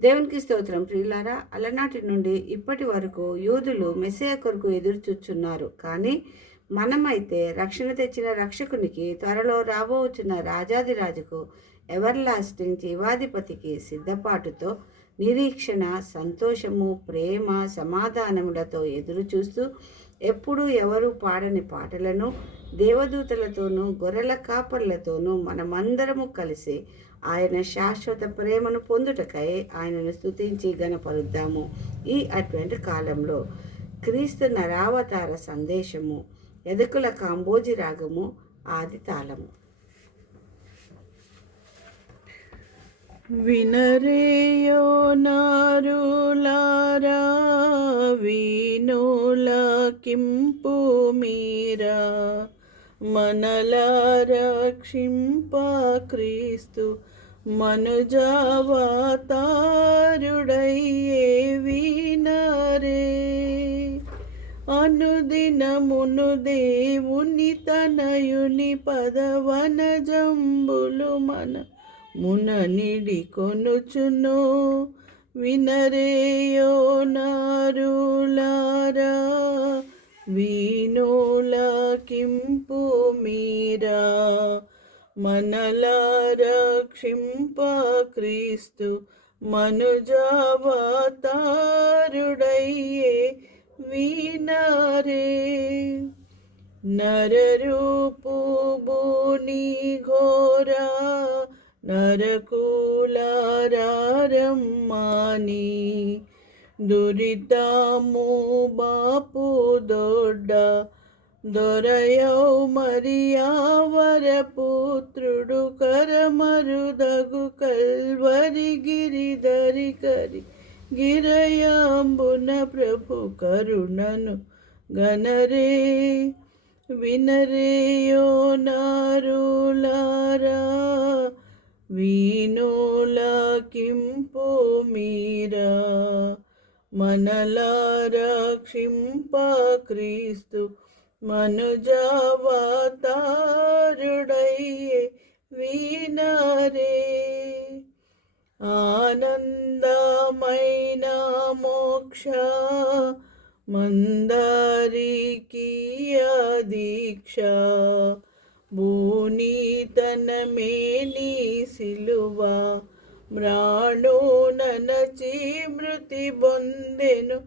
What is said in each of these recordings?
దేవునికి స్తోత్రం. ప్రియులారా, అలనాటి నుండి ఇప్పటి వరకు యూదులు మెస్సియా కొరకు ఎదురుచూచున్నారు. కానీ మనమైతే రక్షణ తెచ్చిన రక్షకునికి, త్వరలో రాబోచున్న రాజాదిరాజుకు, ఎవర్ లాస్టింగ్ జీవాధిపతికి సిద్ధపాటుతో నిరీక్షణ, సంతోషము, ప్రేమ, సమాధానములతో ఎదురుచూస్తూ, ఎప్పుడూ ఎవరు పాడని పాటలను దేవదూతలతోనూ గొర్రెల కాపర్లతోనూ మనమందరము కలిసి ఆయన శాశ్వత ప్రేమను పొందుటకై ఆయనను స్తుతించి గణపరుద్దాము. ఈ అడ్వెంట్ కాలంలో క్రీస్తు నరావతార సందేశము, ఎదుకుల కాంబోజి రాగము, ఆది తాళము. వినరేయో నారులారా, వీణులకింపు మీరా, మనలా రక్షింప క్రీస్తు మనుజావతారుడయ్యే వినరే. అనుదినమును దేవుని తనయుని పదవన జంబులు మన ముననిడి కొనుచును. వినరేయో నారులారా, వీణులకింపు మీరా, మనలా రక్షింప క్రీస్తు మనుజావతారుడయ్యే వినరే. నరరూపు భూని ఘోరా, నరకులారమ్మాని, దురితము బాపు దొడ్డ దొరయౌ మరియావర పుత్రుడు, కరమరుదగు కల్వరి గిరిధరి కరి గిరయాంబున ప్రభు కరుణను గణరే. వినరేయో నారులారా, వీణులకింపు మీరా, మనలా రక్షింప క్రీస్తు మనుజావతారుడయ్యే వినరే. ఆనందమైన మోక్ష మందరికీయ దీక్ష, భూనీతనమేని సిలువ మ్రాణుననచి మృతి బొందెను.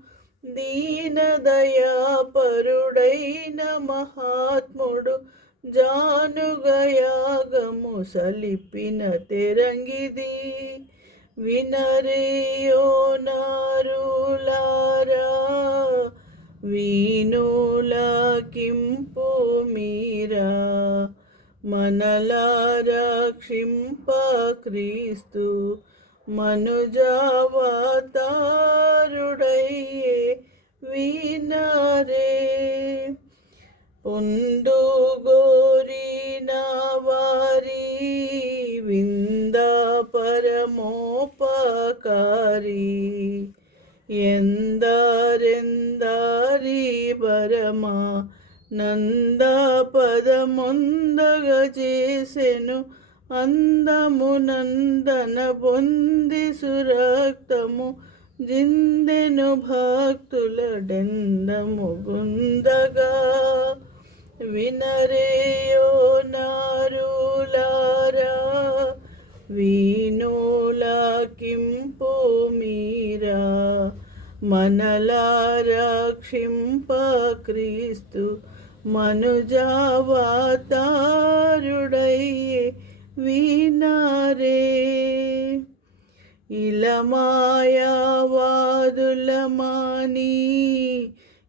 దీనదయాపరుడైన మహాత్ముడు జానుగయాగము సలిపిన తెరంగిది. వినరేయో నారులారా, వీణులకింపు మీరా, మనలా రక్షింప క్రీస్తు మనుజావతారుడయ్యే వినరే. పొందు గోరిన వారి వింద పరమోపకారి, ఎందరెందరి పరమా నంద పదమొందగ చేసెను. అందమునందన పొంది సురక్తము జిందెను భక్తుల డెందము గుందగా. వినరేయో నారులారా, వీణులకింపు మీరా, మనలా రక్షింప క్రీస్తు మనుజావతారుడయ్యే వినరే. ఇలమాయావాదులమాని,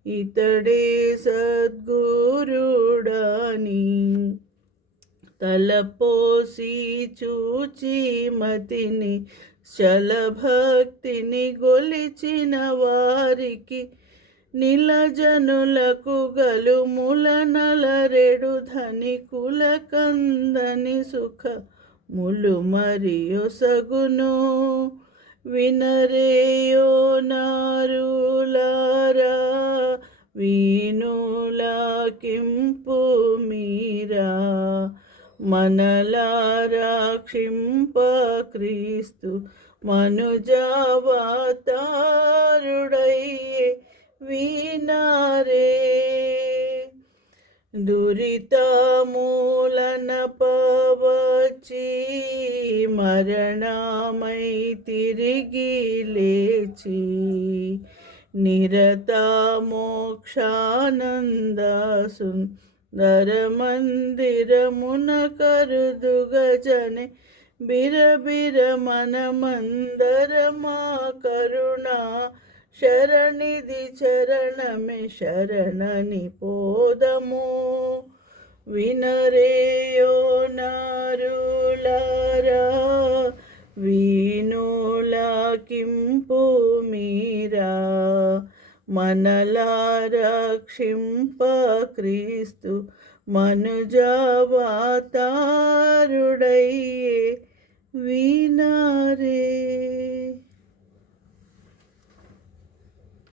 ఇతడే సద్గురుడని, తలపోసి చూచి మతిని చలభక్తిని గొలిచిన వారికి, నిలజనులకు గలుముల నలరెడు ధనికుల కందని సుఖ ములు మరియొసగును. వినరేయో నారులారా, వీణులకింపు మీరా, మనలారక్షింప క్రీస్తు మనుజావతారుడయ్యే వినారే. దురితమూలన పవచి మరణమై తిరిగి లేచి నిరత మోక్షానంద సుందర మందిరమున కరుదుగజనే బిరబిర మనమందరమా కరుణా శరణిధి చరణమే శరణని పోదము. వినరేయో నారులారా వీణులకింపు మీరా మనలారక్షింప క్రీస్తు మనుజావతారుడయ్యే వినారే.